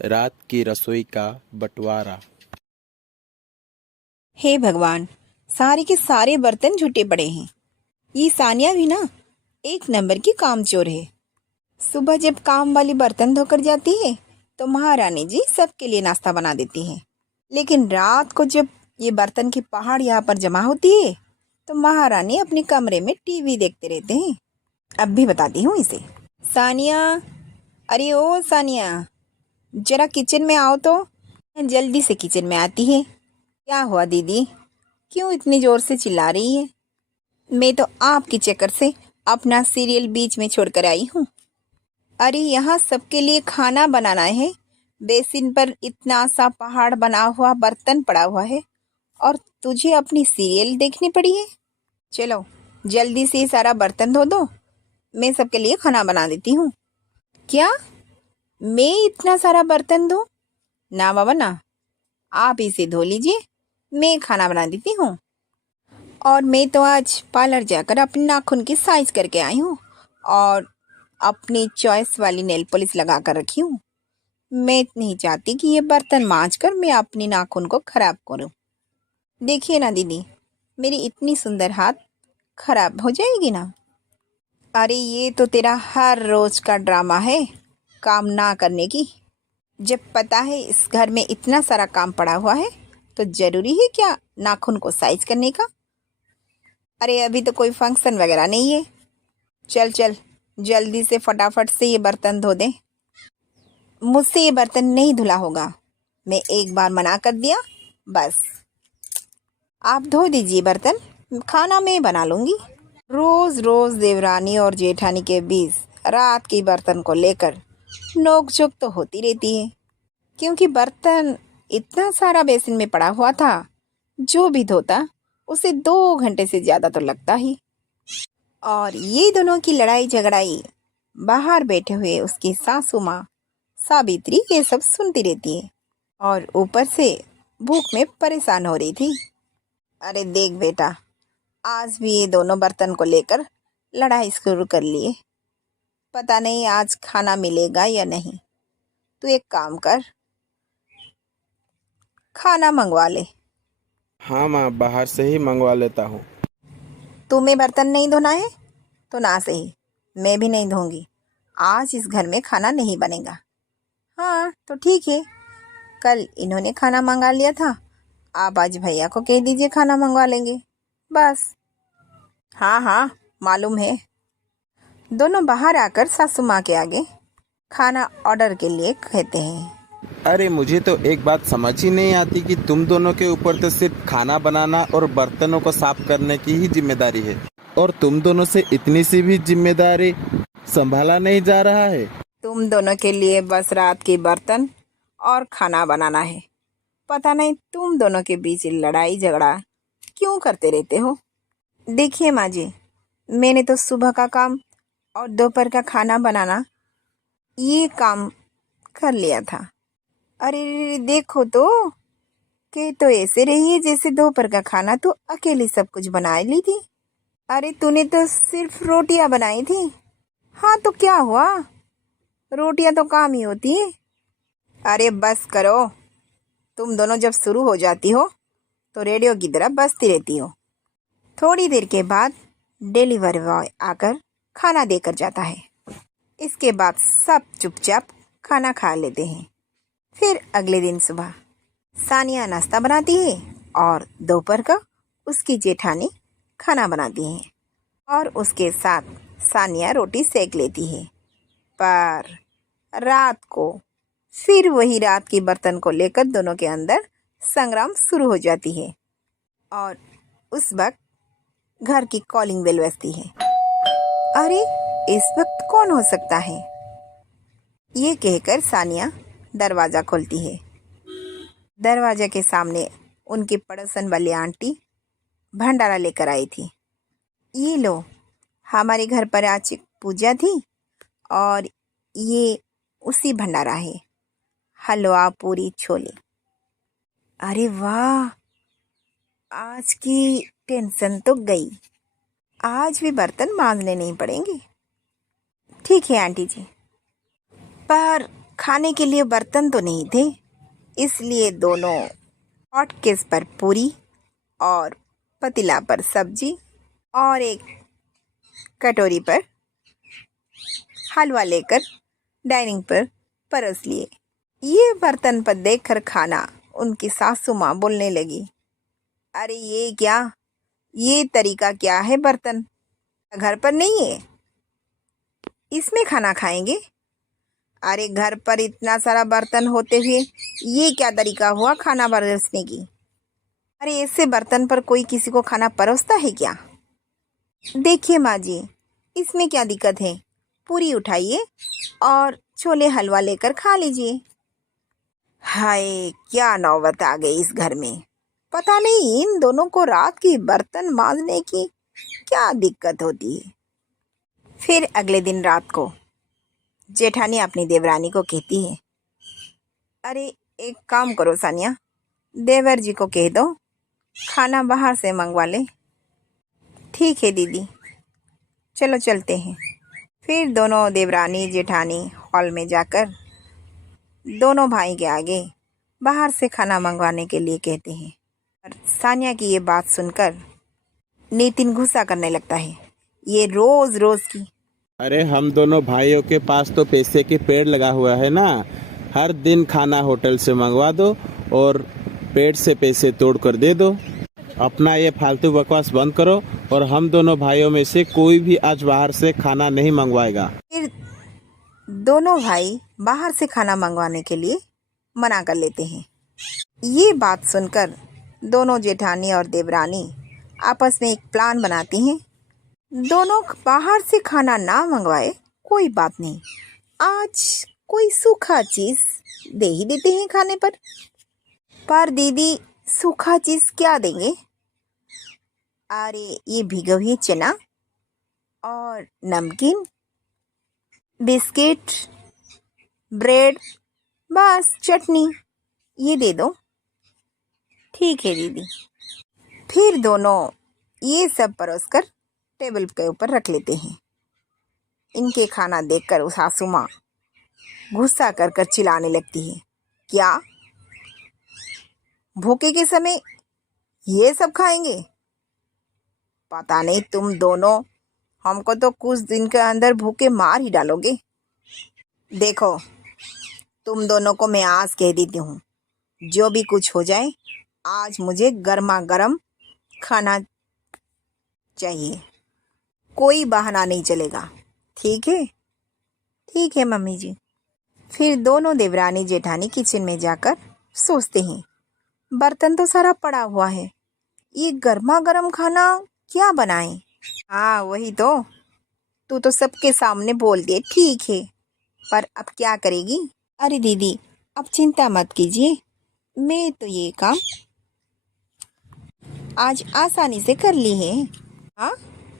रात की रसोई का बंटवारा। हे भगवान, सारे के सारे बर्तन झूठे पड़े हैं। ये सानिया भी ना एक नंबर की कामचोर है। सुबह जब काम वाली बर्तन धोकर जाती है तो महारानी जी सबके लिए नाश्ता बना देती है, लेकिन रात को जब ये बर्तन की पहाड़ यहाँ पर जमा होती है तो महारानी अपने कमरे में टीवी देखते रहते हैं। अब भी बताती हूँ इसे। सानिया, अरे ओ सानिया, जरा किचन में आओ तो। जल्दी से किचन में आती है। क्या हुआ दीदी, क्यों इतनी जोर से चिल्ला रही है? मैं तो आपके चक्कर से अपना सीरियल बीच में छोड़कर आई हूँ। अरे यहाँ सबके लिए खाना बनाना है। बेसिन पर इतना सा पहाड़ बना हुआ बर्तन पड़ा हुआ है और तुझे अपनी सीरियल देखनी पड़ी है। चलो जल्दी से सारा बर्तन धो दो, मैं सबके लिए खाना बना देती हूँ। क्या मैं इतना सारा बर्तन दूँ? ना बाबा ना, आप इसे धो लीजिए, मैं खाना बना देती हूँ। और मैं तो आज पार्लर जाकर अपने नाखून की साइज करके आई हूँ और अपनी चॉइस वाली नेल पॉलिश लगा कर रखी हूँ। मैं नहीं चाहती कि ये बर्तन मांज कर मैं अपनी नाखून को खराब करूँ। देखिए ना दीदी, मेरी इतनी सुंदर हाथ खराब हो जाएगी ना। अरे ये तो तेरा हर रोज का ड्रामा है, काम ना करने की। जब पता है इस घर में इतना सारा काम पड़ा हुआ है तो जरूरी है क्या नाखून को साइज करने का? अरे अभी तो कोई फंक्शन वगैरह नहीं है। चल चल, जल्दी से फटाफट से ये बर्तन धो दे। मुझसे ये बर्तन नहीं धुला होगा, मैं एक बार मना कर दिया बस। आप धो दीजिए बर्तन, खाना मैं बना लूँगी। रोज़ रोज़ देवरानी और जेठानी के बीच रात के बर्तन को लेकर नोक-झोंक तो होती रहती है, क्योंकि बर्तन इतना सारा बेसिन में पड़ा हुआ था। जो भी धोता उसे 2 घंटे से ज़्यादा तो लगता ही। और ये दोनों की लड़ाई झगड़ाई बाहर बैठे हुए उसकी सासू माँ सावित्री ये सब सुनती रहती है और ऊपर से भूख में परेशान हो रही थी। अरे देख बेटा, आज भी ये दोनों बर्तन को लेकर लड़ाई शुरू कर लिए। पता नहीं आज खाना मिलेगा या नहीं। तू एक काम कर, खाना मंगवा ले। हाँ माँ, बाहर से ही मंगवा लेता हूँ। तुम्हें बर्तन नहीं धोना है तो ना सही, मैं भी नहीं धोऊंगी। आज इस घर में खाना नहीं बनेगा। हाँ तो ठीक है, कल इन्होंने खाना मंगा लिया था, आप आज भैया को कह दीजिए खाना मंगवा लेंगे बस। हाँ हाँ, मालूम है। दोनों बाहर आकर सासू माँ के आगे खाना ऑर्डर के लिए कहते हैं। अरे मुझे तो एक बात समझ ही नहीं आती कि तुम दोनों के ऊपर तो सिर्फ खाना बनाना और बर्तनों को साफ करने की ही जिम्मेदारी है, और तुम दोनों से इतनी सी भी जिम्मेदारी संभाला नहीं जा रहा है। तुम दोनों के लिए बस रात के बर्तन और खाना बनाना है। पता नहीं तुम दोनों के बीच लड़ाई झगड़ा क्यों करते रहते हो। देखिए माँ जी, मैंने तो सुबह का काम और दोपहर का खाना बनाना ये काम कर लिया था। अरे देखो तो, कि तो ऐसे रही है जैसे दोपहर का खाना तो अकेली सब कुछ बना ली थी। अरे तूने तो सिर्फ रोटियां बनाई थी। हाँ तो क्या हुआ, रोटियां तो काम ही होती है। अरे बस करो, तुम दोनों जब शुरू हो जाती हो तो रेडियो की तरह बजती रहती हो। थोड़ी देर के बाद डिलीवरी बॉय आकर खाना देकर जाता है। इसके बाद सब चुपचाप खाना खा लेते हैं। फिर अगले दिन सुबह सानिया नाश्ता बनाती है और दोपहर का उसकी जेठानी खाना बनाती है और उसके साथ सानिया रोटी सेक लेती है। पर रात को फिर वही रात के बर्तन को लेकर दोनों के अंदर संग्राम शुरू हो जाती है और उस वक्त घर की कॉलिंग बेल बजती है। अरे इस वक्त कौन हो सकता है, ये कहकर सानिया दरवाज़ा खोलती है। दरवाजे के सामने उनकी पड़ोसन वाली आंटी भंडारा लेकर आई थी। ये लो, हमारे घर पर आज एक पूजा थी और ये उसी भंडारा है, हलवा पूरी छोले। अरे वाह, आज की टेंशन तो गई। आज भी बर्तन मांजने नहीं पड़ेंगे। ठीक है आंटी जी, पर खाने के लिए बर्तन तो नहीं थे, इसलिए दोनों हॉटकेस पर पूरी और पतीला पर सब्जी और एक कटोरी पर हलवा लेकर डाइनिंग पर परोस लिए। ये बर्तन पर देखकर खाना उनकी सासू माँ बोलने लगी, अरे ये क्या, ये तरीका क्या है? बर्तन घर पर नहीं है, इसमें खाना खाएंगे? अरे घर पर इतना सारा बर्तन होते हुए ये क्या तरीका हुआ खाना परोसने की? अरे ऐसे बर्तन पर कोई किसी को खाना परोसता है क्या? देखिए माँ जी, इसमें क्या दिक्कत है? पूरी उठाइए और छोले हलवा लेकर खा लीजिए। हाय, क्या नौबत आ गई इस घर में। पता नहीं इन दोनों को रात की बर्तन मांजने की क्या दिक्कत होती है। फिर अगले दिन रात को जेठानी अपनी देवरानी को कहती है, अरे एक काम करो सानिया, देवर जी को कह दो खाना बाहर से मंगवा ले। ठीक है दीदी, चलो चलते हैं। फिर दोनों देवरानी जेठानी हॉल में जाकर दोनों भाई के आगे बाहर से खाना मंगवाने के लिए कहते हैं। और सानिया की ये बात सुनकर नितिन गुस्सा करने लगता है, ये रोज रोज की। अरे हम दोनों भाइयों के पास तो पैसे के पेड़ लगा हुआ है ना। हर दिन खाना होटल से मंगवा दो और पेड़ से पैसे तोड़ कर दे दो। अपना ये फालतू बकवास बंद करो और हम दोनों भाइयों में से कोई भी आज बाहर से खाना नहीं मंगवाएगा। फिर दोनों भाई बाहर से खाना मंगवाने के लिए मना कर लेते हैं। ये बात सुनकर दोनों जेठानी और देवरानी आपस में एक प्लान बनाती हैं। दोनों बाहर से खाना ना मंगवाए कोई बात नहीं, आज कोई सूखा चीज दे ही देते हैं खाने पर। दीदी सूखा चीज क्या देंगे? अरे ये भिगे हुए चना और नमकीन, बिस्किट, ब्रेड, बस चटनी ये दे दो। ठीक है दीदी। फिर दोनों ये सब परोसकर टेबल के ऊपर रख लेते हैं। इनके खाना देखकर उस सासू माँ गुस्सा कर कर चिल्लाने लगती है, क्या भूखे के समय ये सब खाएंगे? पता नहीं तुम दोनों हमको तो कुछ दिन के अंदर भूखे मार ही डालोगे। देखो, तुम दोनों को मैं आज कह देती हूँ, जो भी कुछ हो जाए आज मुझे गर्मा गर्म खाना चाहिए, कोई बहाना नहीं चलेगा। ठीक है? ठीक है मम्मी जी। फिर दोनों देवरानी जेठानी किचन में जाकर सोचते हैं, बर्तन तो सारा पड़ा हुआ है, ये गर्मा गर्म खाना क्या बनाएं? हाँ वही तो, तू तो सबके सामने बोल दे ठीक है, पर अब क्या करेगी? अरे दीदी अब चिंता मत कीजिए, मैं तो ये काम आज आसानी से कर ली है। हाँ,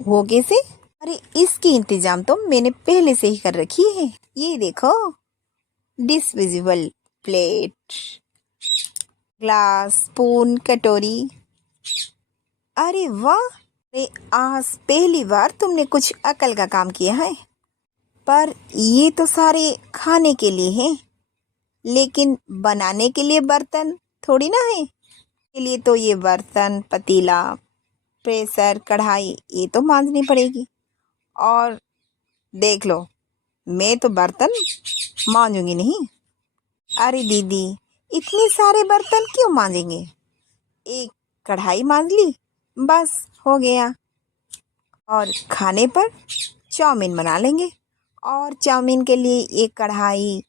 वो कैसे? अरे इसकी इंतजाम तो मैंने पहले से ही कर रखी है। ये देखो, डिस्पोजेबल प्लेट, ग्लास, स्पून, कटोरी। अरे वाह, अरे आज पहली बार तुमने कुछ अकल का काम किया है। पर ये तो सारे खाने के लिए हैं, लेकिन बनाने के लिए बर्तन थोड़ी ना है। के लिए तो ये बर्तन, पतीला, प्रेशर, कढ़ाई ये तो मांजनी पड़ेगी। और देख लो, मैं तो बर्तन मांजूंगी नहीं। अरे दीदी इतने सारे बर्तन क्यों मांजेंगे? एक कढ़ाई मांज ली, बस हो गया। और खाने पर चाउमीन बना लेंगे, और चाउमीन के लिए एक कढ़ाई,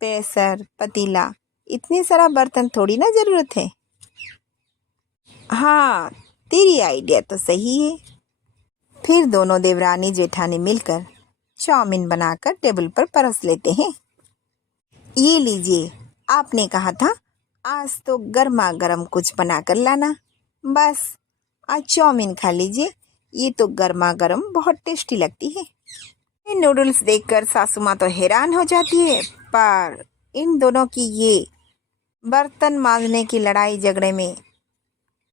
प्रेशर, पतीला, इतने सारा बर्तन थोड़ी ना ज़रूरत है। हाँ, तेरी आइडिया तो सही है। फिर दोनों देवरानी जेठानी मिलकर चाउमीन बनाकर टेबल पर परोस लेते हैं। ये लीजिए, आपने कहा था आज तो गर्मा गर्म कुछ बना कर लाना, बस आज चाउमीन खा लीजिए, ये तो गर्मा गर्म बहुत टेस्टी लगती है। ये नूडल्स देखकर सासू माँ तो हैरान हो जाती है, पर इन दोनों की ये बर्तन मांजने की लड़ाई झगड़े में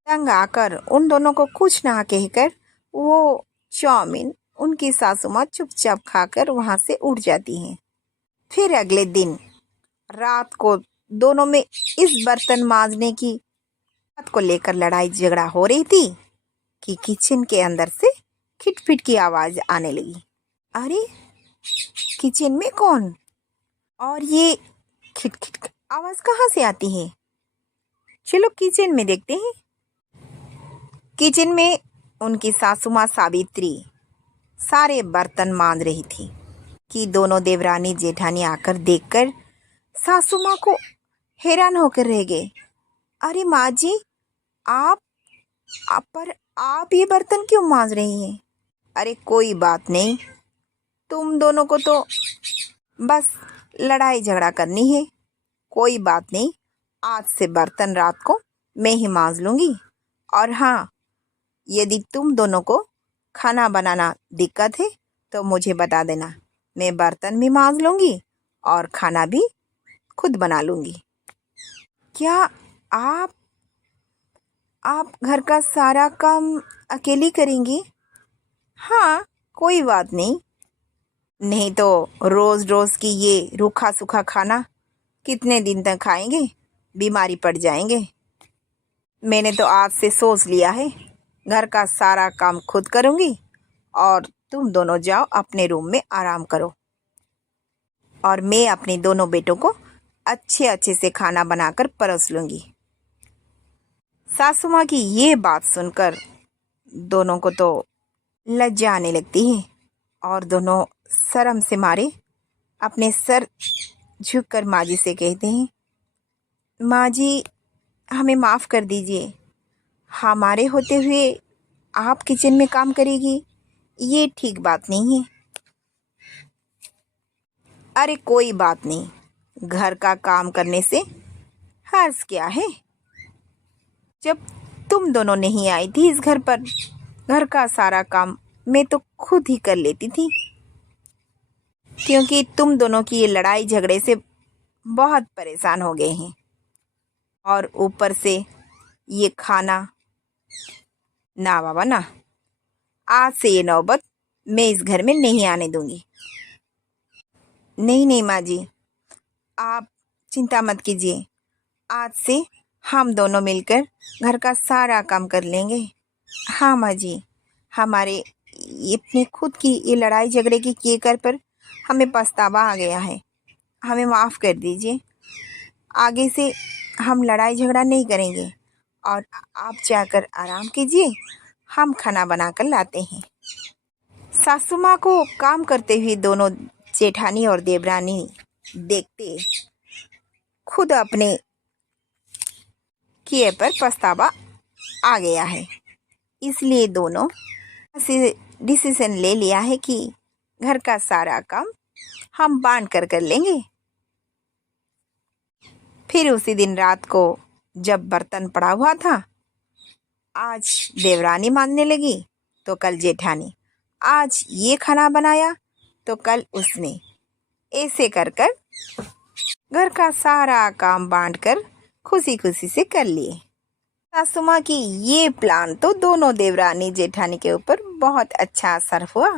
तंग आकर उन दोनों को कुछ ना कहकर वो चाउमीन उनकी सासू माँ चुपचाप खाकर वहाँ से उठ जाती हैं। फिर अगले दिन रात को दोनों में इस बर्तन मांजने की बात को लेकर लड़ाई झगड़ा हो रही थी कि किचन के अंदर से खिटपिट की आवाज आने लगी। अरे किचन में कौन, और ये खिटखिट आवाज कहाँ से आती है? चलो किचन में देखते हैं। किचन में उनकी सासू माँ सावित्री सारे बर्तन मांज रही थी कि दोनों देवरानी जेठानी आकर देखकर सासू माँ को हैरान होकर रह गए। अरे माँ जी, आप ये बर्तन क्यों मांज रही हैं? अरे कोई बात नहीं, तुम दोनों को तो बस लड़ाई झगड़ा करनी है। कोई बात नहीं, आज से बर्तन रात को मैं ही मांज लूँगी। और हाँ, यदि तुम दोनों को खाना बनाना दिक्कत है तो मुझे बता देना, मैं बर्तन भी मांज लूँगी और खाना भी खुद बना लूँगी। क्या आप घर का सारा काम अकेली करेंगी? हाँ, कोई बात नहीं। नहीं तो रोज़ रोज़ की ये रूखा सूखा खाना कितने दिन तक खाएंगे, बीमारी पड़ जाएंगे। मैंने तो आज से सोच लिया है, घर का सारा काम खुद करूँगी और तुम दोनों जाओ अपने रूम में आराम करो, और मैं अपने दोनों बेटों को अच्छे से खाना बनाकर परोस लूँगी। सासू माँ की ये बात सुनकर दोनों को तो लज्जा आने लगती है और दोनों शर्म से मारे अपने सर झुककर माँ जी से कहते हैं, माँ जी हमें माफ़ कर दीजिए, हमारे होते हुए आप किचन में काम करेगी, ये ठीक बात नहीं है। अरे कोई बात नहीं, घर का काम करने से हर्ज क्या है। जब तुम दोनों नहीं आई थी इस घर पर, घर का सारा काम मैं तो खुद ही कर लेती थी, क्योंकि तुम दोनों की ये लड़ाई झगड़े से बहुत परेशान हो गए हैं। और ऊपर से ये खाना, ना बाबा ना, आज से ये नौबत मैं इस घर में नहीं आने दूंगी। नहीं माँ जी, आप चिंता मत कीजिए, आज से हम दोनों मिलकर घर का सारा काम कर लेंगे। हाँ माँ जी, हमारे अपने खुद की ये लड़ाई झगड़े की किए कर पर हमें पछतावा आ गया है, हमें माफ़ कर दीजिए। आगे से हम लड़ाई झगड़ा नहीं करेंगे और आप जाकर आराम कीजिए, हम खाना बनाकर लाते हैं। सासू माँ को काम करते हुए दोनों जेठानी और देवरानी देखते खुद अपने किए पर पछतावा आ गया है, इसलिए दोनों से डिसीजन ले लिया है कि घर का सारा काम हम बांट कर लेंगे। फिर उसी दिन रात को जब बर्तन पड़ा हुआ था, आज देवरानी मांजने लगी तो कल जेठानी, आज ये खाना बनाया तो कल उसने, ऐसे कर घर का सारा काम बांटकर खुशी से कर लिए। सासू माँ की ये प्लान तो दोनों देवरानी जेठानी के ऊपर बहुत अच्छा असर हुआ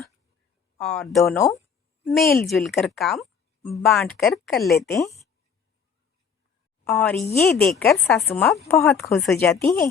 और दोनों मिलजुल कर काम बांट कर लेते हैं, और ये देखकर सासू माँ बहुत खुश हो जाती है।